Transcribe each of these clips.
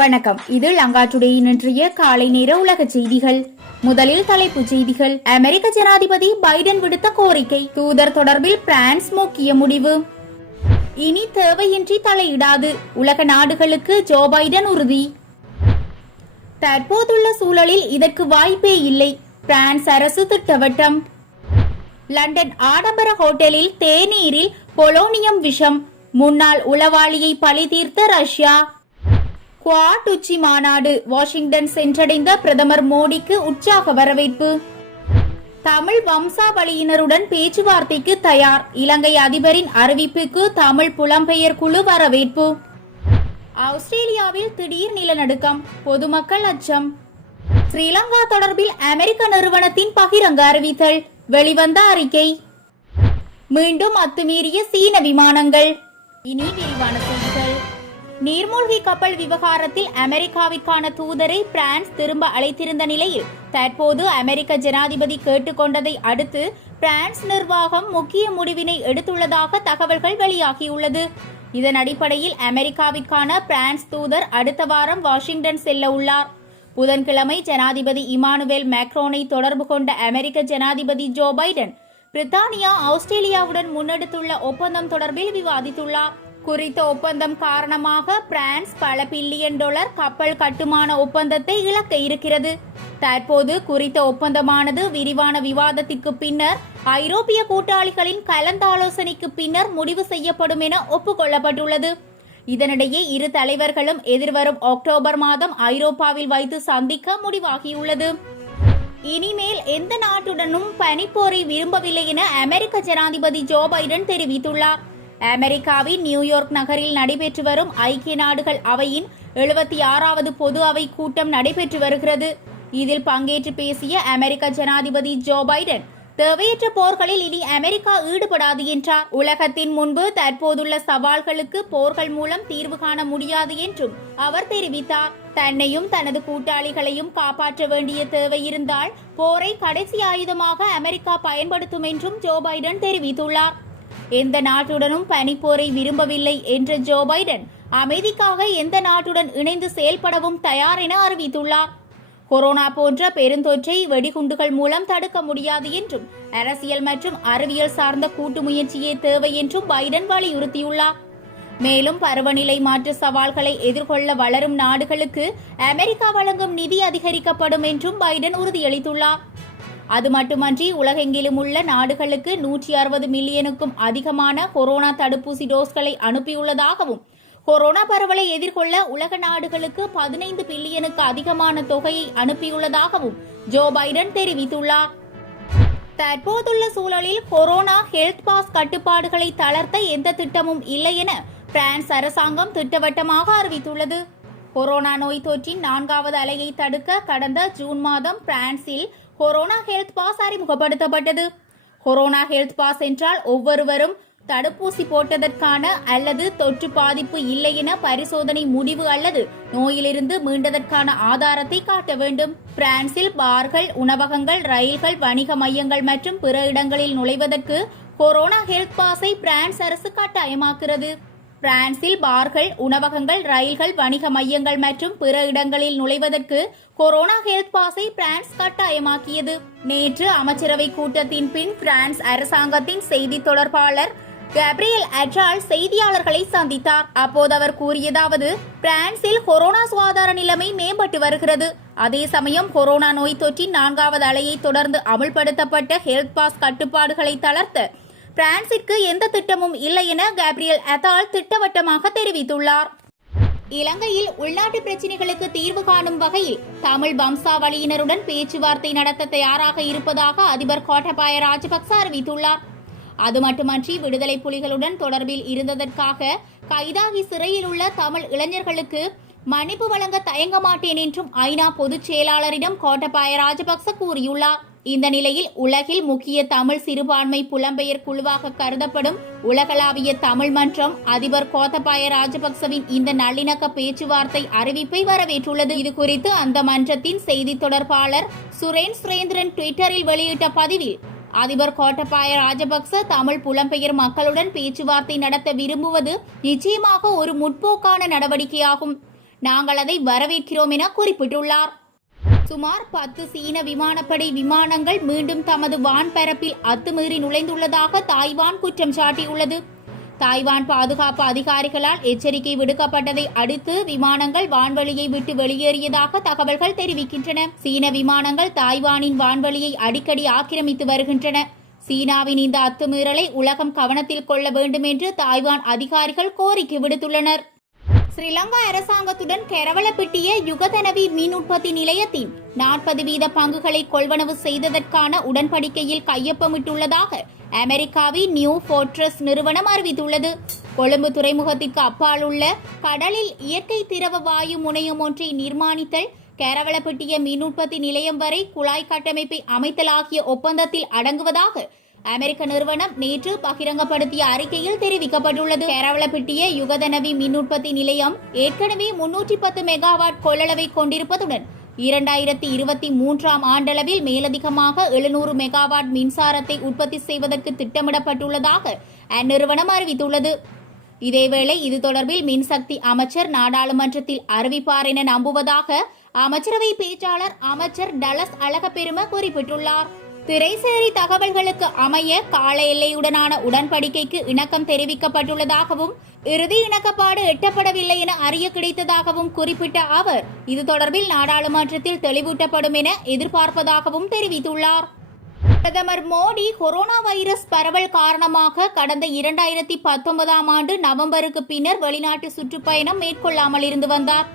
வணக்கம். இது லங்காடுடேயின் இன்றைய காலை நேர உலக செய்திகள். முதலில் தலைப்புச் செய்திகள். அமெரிக்க ஜனாதிபதி பைடன் விடுத்த கோரிக்கை. தூதர் தொடர்பில் பிரான்ஸ் முக்கிய முடிவு. இனி தேவையின்றி தலையிடாது, உலக நாடுகளுக்கு ஜோ பைடன் உறுதி. தற்போதுள்ள சூழலில் இதற்கு வாய்ப்பே இல்லை, பிரான்ஸ் அரசு திட்டவட்டம். லண்டன் ஆடம்பர ஹோட்டலில் தேநீரில் பொலோனியம் விஷம், முன்னாள் உளவாளியை பழி தீர்த்த ரஷ்யா. குவாட் உச்சி மாநாடு, வாஷிங்டன் சென்றடைந்த பிரதமர் மோடிக்கு உற்சாக வரவேற்பு. தமிழ் வம்சாவளியினருடன் பேச்சுவார்த்தைக்கு தயார், இலங்கை அதிபரின் அறிவிப்புக்கு தமிழ் புலம்பெயர் குழு வரவேற்பு. ஆஸ்திரேலியாவில் திடீர் நிலநடுக்கம், பொதுமக்கள் அச்சம். ஸ்ரீலங்கா தொடர்பில் அமெரிக்க நிறுவனத்தின் பகிரங்க அறிவித்தல், வெளிவந்த அறிக்கை. மீண்டும் அத்துமீறிய சீன விமானங்கள். இனி விரிவான செய்திகள். நீர்மூழ்கி கப்பல் விவகாரத்தில் அமெரிக்காவிற்கான தூதரை பிரான்ஸ் திரும்ப அழைத்திருந்த நிலையில் தற்போது அமெரிக்க ஜனாதிபதி கேட்டுக்கொண்டதை அடுத்து பிரான்ஸ் நிர்வாகம் முக்கிய முடிவினை எடுத்துள்ளதாக தகவல்கள் வெளியாகியுள்ளது. இதன் அடிப்படையில் அமெரிக்காவிற்கான பிரான்ஸ் தூதர் அடுத்த வாரம் வாஷிங்டன் செல்ல உள்ளார். புதன்கிழமை ஜனாதிபதி இமானுவேல் மேக்ரோனை தொடர்பு கொண்ட அமெரிக்க ஜனாதிபதி ஜோ பைடன் பிரித்தானியா ஆஸ்திரேலியாவுடன் முன்னெடுத்துள்ள ஒப்பந்தம் தொடர்பில் விவாதித்துள்ளார். குறித்த ஒப்பந்தம் காரணமாக பிரான்ஸ் பல பில்லியன் டாலர் கப்பல் கட்டுமான ஒப்பந்தத்தை இழக்க இருக்கிறது. தற்போது குறித்த ஒப்பந்தமானது விரிவான விவாதத்திற்கு பின்னர் ஐரோப்பிய கூட்டாளிகளின் கலந்தாலோசனைக்கு பின்னர் முடிவு செய்யப்படும் என ஒப்புக்கொள்ளப்பட்டுள்ளது. இதனிடையே இரு தலைவர்களும் எதிர்வரும் அக்டோபர் மாதம் ஐரோப்பாவில் வைத்து சந்திக்க முடிவாகியுள்ளது. இனிமேல் எந்த நாட்டுடனும் பனிப்போரை விரும்பவில்லை என அமெரிக்க ஜனாதிபதி ஜோ பைடன் தெரிவித்துள்ளார். அமெரிக்காவின் நியூயார்க் நகரில் நடைபெற்று வரும் ஐக்கிய நாடுகள் அவையின் 76வது பொது அவை கூட்டம் நடைபெற்று வருகிறது. இதில் பங்கேற்று பேசிய அமெரிக்க ஜனாதிபதி ஜோ பைடன் தேவையற்ற போர்களில் இனி அமெரிக்கா ஈடுபடாது என்றார். உலகத்தின் முன்பு தற்போதுள்ள சவால்களுக்கு போர்கள் மூலம் தீர்வு காண முடியாது என்றும் அவர் தெரிவித்தார். தன்னையும் தனது கூட்டாளிகளையும் காப்பாற்ற வேண்டிய தேவை இருந்தால் போரை கடைசி ஆயுதமாக அமெரிக்கா பயன்படுத்தும் என்றும் ஜோ பைடன் தெரிவித்துள்ளார். எந்த நாட்டுடனும் பனிப்போரை விரும்பவில்லை என்ற ஜோ பைடன் அமைதிக்காக எந்த நாட்டுடன் இணைந்து செயல்படவும் தயார் என அறிவித்துள்ளார். கொரோனா போன்ற பெருந்தொற்றை வெடிகுண்டுகள் மூலம் தடுக்க முடியாது என்றும் அரசியல் மற்றும் அறிவியல் சார்ந்த கூட்டு முயற்சியே தேவை என்றும் பைடன் வலியுறுத்தியுள்ளார். மேலும் பருவநிலை மாற்ற சவால்களை எதிர்கொள்ள வளரும் நாடுகளுக்கு அமெரிக்கா வழங்கும் நிதி அதிகரிக்கப்படும் என்றும் பைடன் உறுதியளித்துள்ளார். அது மட்டுமன்றி உலகெங்கிலும் உள்ள நாடுகளுக்கு 160 மில்லியனுக்கும் அதிகமான கொரோனா தடுப்பூசி டோஸ்களை அனுப்பியுள்ளதாகவும் கொரோனா பரவலை எதிர்கொள்ள உலக நாடுகளுக்கு 15 பில்லியனுக்கு அதிகமான தொகையை அனுப்பியுள்ளதாகவும் ஜோ பைடன் தெரிவித்துள்ளார். தற்போதுள்ள சூழலில் கொரோனா ஹெல்த் பாஸ் கட்டுப்பாடுகளை தளர்த்த எந்த திட்டமும் இல்லை என பிரான்ஸ் அரசாங்கம் திட்டவட்டமாக அறிவித்துள்ளது. கொரோனா நோய் தொற்றின் 4வது அலையை தடுக்க கடந்த ஜூன் மாதம் பிரான்சில் கொரோனா ஹெல்த் பாஸ் அறிமுகப்படுத்தப்பட்டது. கொரோனா ஹெல்த் பாஸ் என்றால் ஒவ்வொருவரும் தடுப்பூசி போட்டதற்கான அல்லது தொற்று பாதிப்பு இல்லை என பரிசோதனை முடிவு அல்லது நோயிலிருந்து மீண்டதற்கான ஆதாரத்தை காட்ட வேண்டும். பிரான்சில் பார்கள், உணவகங்கள், ரயில்கள், வணிக மையங்கள் மற்றும் பிற இடங்களில் நுழைவதற்கு கொரோனா ஹெல்த் பாஸை பிரான்ஸ் அரசு கட்டாயமாக்குகிறது. பிரான்சில் பார்கள், உணவகங்கள், ரயில்கள், வணிக மையங்கள் மற்றும் பிற இடங்களில் நுழைவதற்கு கொரோனா ஹெல்த் பாஸை பிரான்ஸ் கட்டாயமாக்கியது. நேற்று அமைச்சரவை கூட்டத்தின் பின் பிரான்ஸ் அரசாங்கத்தின் செய்தி தொடர்பாளர் கேப்ரியல் அட்ரால் செய்தியாளர்களை சந்தித்தார். அப்போது அவர் கூறியதாவது, பிரான்சில் கொரோனா சுகாதார நிலைமை மேம்பட்டு வருகிறது. அதே சமயம் கொரோனா நோய் தொற்றின் 4வது அலையை தொடர்ந்து அமல்படுத்தப்பட்ட ஹெல்த் பாஸ் கட்டுப்பாடுகளை தளர்த்த பிரான்சிற்கு எந்த திட்டமும் இல்லை என கேப்ரியல் அத்தால் திட்டவட்டமாக தெரிவித்துள்ளார். இலங்கையில் உள்நாட்டு பிரச்சினைகளுக்கு தீர்வு காணும் வகையில் தமிழ் வம்சாவளியினருடன் பேச்சுவார்த்தை நடத்த தயாராக இருப்பதாக அதிபர் கோட்டபாய ராஜபக்ச அறிவித்துள்ளார். அது மட்டுமன்றி விடுதலை புலிகளுடன் தொடர்பில் இருந்ததற்காக கைதாகி சிறையில் உள்ள தமிழ் இளைஞர்களுக்கு மன்னிப்பு வழங்க தயங்க மாட்டேன் என்றும் ஐநா பொதுச் செயலாளரிடம் கோட்டபாய ராஜபக்ச கூறியுள்ளார். இந்த நிலையில் உலகில் முக்கிய தமிழ் சிறுபான்மை புலம்பெயர் குழுவாக கருதப்படும் உலகளாவிய தமிழ் மன்றம் அதிபர் கோத்தபாய ராஜபக்சவின் இந்த நல்லிணக்க பேச்சுவார்த்தை அறிவிப்பை வரவேற்றுள்ளது. இதுகுறித்து அந்த மன்றத்தின் செய்தி தொடர்பாளர் சுரேன் சுரேந்திரன் ட்விட்டரில் வெளியிட்ட பதிவில் அதிபர் கோட்டபாய ராஜபக்ச தமிழ் புலம்பெயர் மக்களுடன் பேச்சுவார்த்தை நடத்த விரும்புவது நிச்சயமாக ஒரு முற்போக்கான நடவடிக்கையாகும். நாங்கள் அதை வரவேற்கிறோம் என குறிப்பிட்டுள்ளார். சுமார் 10 சீன விமானப்படை விமானங்கள் மீண்டும் தமது வான்பரப்பில் அத்துமீறி நுழைந்துள்ளதாக தாய்வான் குற்றம் சாட்டியுள்ளது. தாய்வான் பாதுகாப்பு அதிகாரிகளால் எச்சரிக்கை விடுக்கப்பட்டதை அடுத்து விமானங்கள் வான்வெளியை விட்டு வெளியேறியதாக தகவல்கள் தெரிவிக்கின்றன. சீன விமானங்கள் தாய்வானின் வான்வெளியை அடிக்கடி ஆக்கிரமித்து வருகின்றன. சீனாவின் இந்த அத்துமீறலை உலகம் கவனத்தில் கொள்ள வேண்டும் என்று தாய்வான் அதிகாரிகள் கோரிக்கை விடுத்துள்ளனர். ஸ்ரீலங்கா அரசாங்கத்துடன் கெரவலப்பிட்டிய யுகதனவி மீன் உற்பத்தி நிலையத்தின் 40% பங்குகளை கொள்வனவு செய்ததற்கான உடன்படிக்கையில் கையொப்பமிட்டுள்ளதாக அமெரிக்காவின் நியூ ஃபோர்ட்ரஸ் நிறுவனம் அறிவித்துள்ளது. கொழும்பு துறைமுகத்திற்கு அப்பால் உள்ள கடலில் இயற்கை திரவ வாயு முனையம் ஒன்றை நிர்மாணித்தல், கெரவலப்பிட்டிய மீன் உற்பத்தி நிலையம் வரை குழாய் கட்டமைப்பை அமைத்தல் ஆகிய ஒப்பந்தத்தில் அடங்குவதாக அமெரிக்க நிறுவனம் நேற்று பகிரங்கப்படுத்திய அறிக்கையில் தெரிவிக்கப்பட்டுள்ளது. கெரவலப்பிட்டிய யுகதனவி மின் உற்பத்தி நிலையம் ஏற்கனவே 310 மெகாவாட் கொள்ளளவை கொண்டிருப்பதுடன் 2023ஆம் ஆண்டளவில் மேலதிகமாக 700 மெகாவாட் மின்சாரத்தை உற்பத்தி செய்வதற்கு திட்டமிடப்பட்டுள்ளதாக அந்நிறுவனம் அறிவித்துள்ளது. இதேவேளை இது தொடர்பில் மின்சக்தி அமைச்சர் நாடாளுமன்றத்தில் அறிவிப்பார் என நம்புவதாக அமைச்சரவை பேச்சாளர் அமைச்சர் டலஸ் அழகப்பெரும குறிப்பிட்டுள்ளார். திரைசேரி தகவல்களுக்கு அமைய கால எல்லையுடனான உடன்படிக்கைக்கு இணக்கம் தெரிவிக்கப்பட்டுள்ளதாகவும் இறுதி இணக்கப்பாடு எட்டப்படவில்லை என அறிய கிடைத்ததாகவும் குறிப்பிட்ட அவர் இது தொடர்பில் நாடாளுமன்றத்தில் தெளிவூட்டப்படும் என எதிர்பார்ப்பதாகவும் தெரிவித்துள்ளார். பிரதமர் மோடி கொரோனா வைரஸ் பரவல் காரணமாக கடந்த 2019ஆம் ஆண்டு நவம்பருக்கு பின்னர் வெளிநாட்டு சுற்றுப்பயணம் மேற்கொள்ளாமல் இருந்து வந்தார்.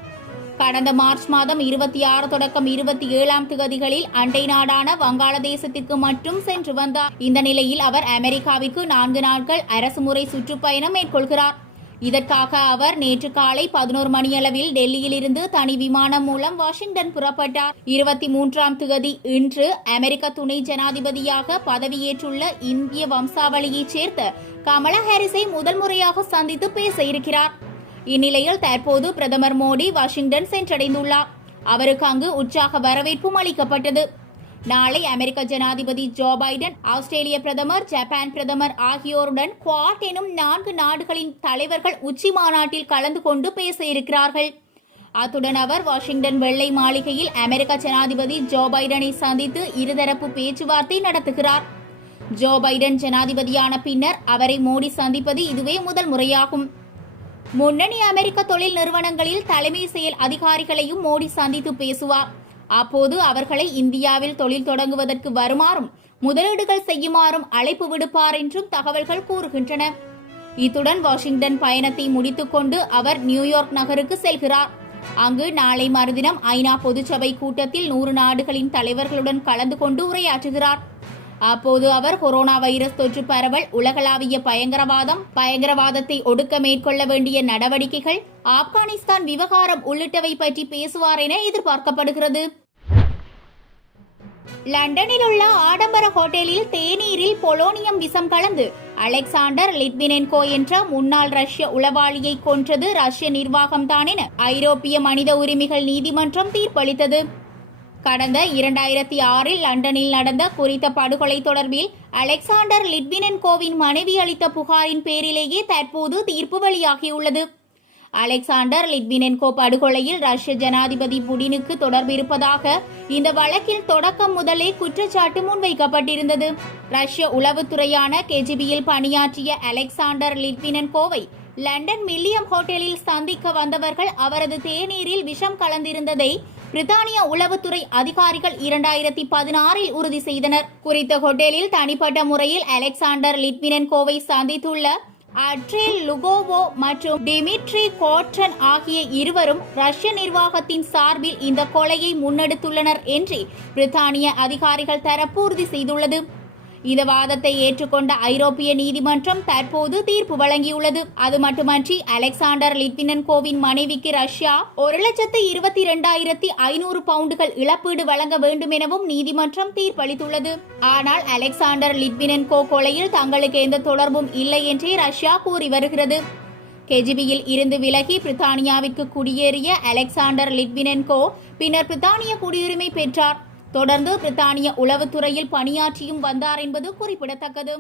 கடந்த மார்ச் மாதம் 26 தொடக்கம் 27ஆம் தேதிகளில் அண்டை நாடான வங்காளதேசத்திற்கு மட்டும் சென்று வந்தார். இந்த நிலையில் அவர் அமெரிக்காவிற்கு 4 நாட்கள் அரசுமுறை சுற்றுப்பயணம் மேற்கொள்கிறார். இதற்காக அவர் நேற்று காலை 11 மணியளவில் டெல்லியிலிருந்து தனி விமானம் மூலம் வாஷிங்டன் புறப்பட்டார். 23ஆம் தேதி இன்று அமெரிக்க துணை ஜனாதிபதியாக பதவியேற்றுள்ள இந்திய வம்சாவளியைச் சேர்ந்த கமலா ஹாரிஸை முதல் முறையாக சந்தித்து பேச இருக்கிறார். இந்நிலையில் தற்போது பிரதமர் மோடி வாஷிங்டன் சென்றடைந்துள்ளார். அவருக்கு அங்கு உற்சாக வரவேற்பும் அளிக்கப்பட்டது. நாளை அமெரிக்க ஜனாதிபதி ஜோ பைடன், ஆஸ்திரேலிய பிரதமர், ஜப்பான் பிரதமர் ஆகியோருடன் குவாட் எனும் 4 நாடுகளின் தலைவர்கள் உச்சி மாநாட்டில் கலந்து கொண்டு பேச இருக்கிறார்கள். அத்துடன் அவர் வாஷிங்டன் வெள்ளை மாளிகையில் அமெரிக்க ஜனாதிபதி ஜோ பைடனை சந்தித்து இருதரப்பு பேச்சுவார்த்தை நடத்துகிறார். ஜோ பைடன் ஜனாதிபதியான பின்னர் அவரை மோடி சந்திப்பது இதுவே முதல் முறையாகும். முன்னணி அமெரிக்க தொழில் நிறுவனங்களில் தலைமை செயல் அதிகாரிகளையும் மோடி சந்தித்து பேசுவார். அப்போது அவர்களை இந்தியாவில் தொழில் தொடங்குவதற்கு வருமாறும் முதலீடுகள் செய்யுமாறும் அழைப்பு விடுப்பார் என்றும் தகவல்கள் கூறுகின்றன. இத்துடன் வாஷிங்டன் பயணத்தை முடித்துக்கொண்டு அவர் நியூயார்க் நகருக்கு செல்கிறார். அங்கு நாளை மறுதினம் ஐநா பொதுச்சபை கூட்டத்தில் 100 நாடுகளின் தலைவர்களுடன் கலந்து கொண்டு உரையாற்றுகிறார். அப்போது அவர் கொரோனா வைரஸ் தொற்று பரவல், உலகளாவிய பயங்கரவாதத்தை ஒடுக்க மேற்கொள்ள வேண்டிய நடவடிக்கைகள், ஆப்கானிஸ்தான் விவகாரம் உள்ளிட்டவை பற்றி பேசுவார் என எதிர்பார்க்கப்படுகிறது. லண்டனில் உள்ள ஆடம்பர ஹோட்டலில் தேநீரில் பொலோனியம் விஷம் கலந்து அலெக்சாண்டர் லிட்வினென்கோ என்ற முன்னாள் ரஷ்ய உளவாளியை கொன்றது ரஷ்ய நிர்வாகம்தான் என ஐரோப்பிய மனித உரிமைகள் நீதிமன்றம் தீர்ப்பளித்தது. கடந்த 2006இல் லண்டனில் நடந்த குறித்த படுகொலை தொடர்பில் அலெக்சாண்டர் லிட்வினென்கோவின் மனைவி அளித்த புகாரின் பேரிலேயே தற்போது தீர்ப்பு வெளியாகியுள்ளது. அலெக்சாண்டர் லிட்வினென்கோ படுகொலையில் ரஷ்ய ஜனாதிபதி புடினுக்கு தொடர்பு இருப்பதாக இந்த வழக்கில் தொடக்கம் முதலே குற்றச்சாட்டு முன்வைக்கப்பட்டிருந்தது. ரஷ்ய உளவுத்துறையான கேஜிபியில் பணியாற்றிய அலெக்சாண்டர் லிட்வினென்கோவை லண்டன் மில்லியம் ஹோட்டலில் சந்திக்க வந்தவர்கள் அவரது தேநீரில் விஷம் கலந்திருந்ததை பிரித்தானிய உளவுத்துறை அதிகாரிகள் 2016இல் உறுதி செய்தனர். குறித்த ஹோட்டலில் தனிப்பட்ட முறையில் அலெக்சாண்டர் லிட்வினென்கோவை சந்தித்துள்ள அட்ரேல் லுகோவோ மற்றும் டிமிட்ரி கோட்ரன் ஆகிய இருவரும் ரஷ்ய நிர்வாகத்தின் சார்பில் இந்த கொலையை முன்னெடுத்துள்ளனர் என்று பிரித்தானிய அதிகாரிகள் தரப்பு உறுதி செய்துள்ளது. இந்த வாதத்தை ஏற்றுக்கொண்ட ஐரோப்பிய நீதிமன்றம் தற்போது தீர்ப்பு வழங்கியுள்ளது. அது மட்டுமன்றி அலெக்சாண்டர் லிட்வினென்கோவின் மனைவிக்கு ரஷ்யா 1,22,500 பவுண்டுகள் இழப்பீடு வழங்க வேண்டும் எனவும் நீதிமன்றம் தீர்ப்பளித்துள்ளது. ஆனால் அலெக்சாண்டர் லிட்வினென்கோ கொலையில் தங்களுக்கு எந்த தொடர்பும் இல்லை என்றே ரஷ்யா கூறி வருகிறது. கேஜிபியில் இருந்து விலகி பிரித்தானியாவிற்கு குடியேறிய அலெக்சாண்டர் லிட்வினென்கோ பின்னர் பிரித்தானிய குடியுரிமை பெற்றார். தொடர்ந்து பிரித்தானிய உளவுத்துறையில் பணியாற்றியும் வந்தார் என்பது குறிப்பிடத்தக்கது.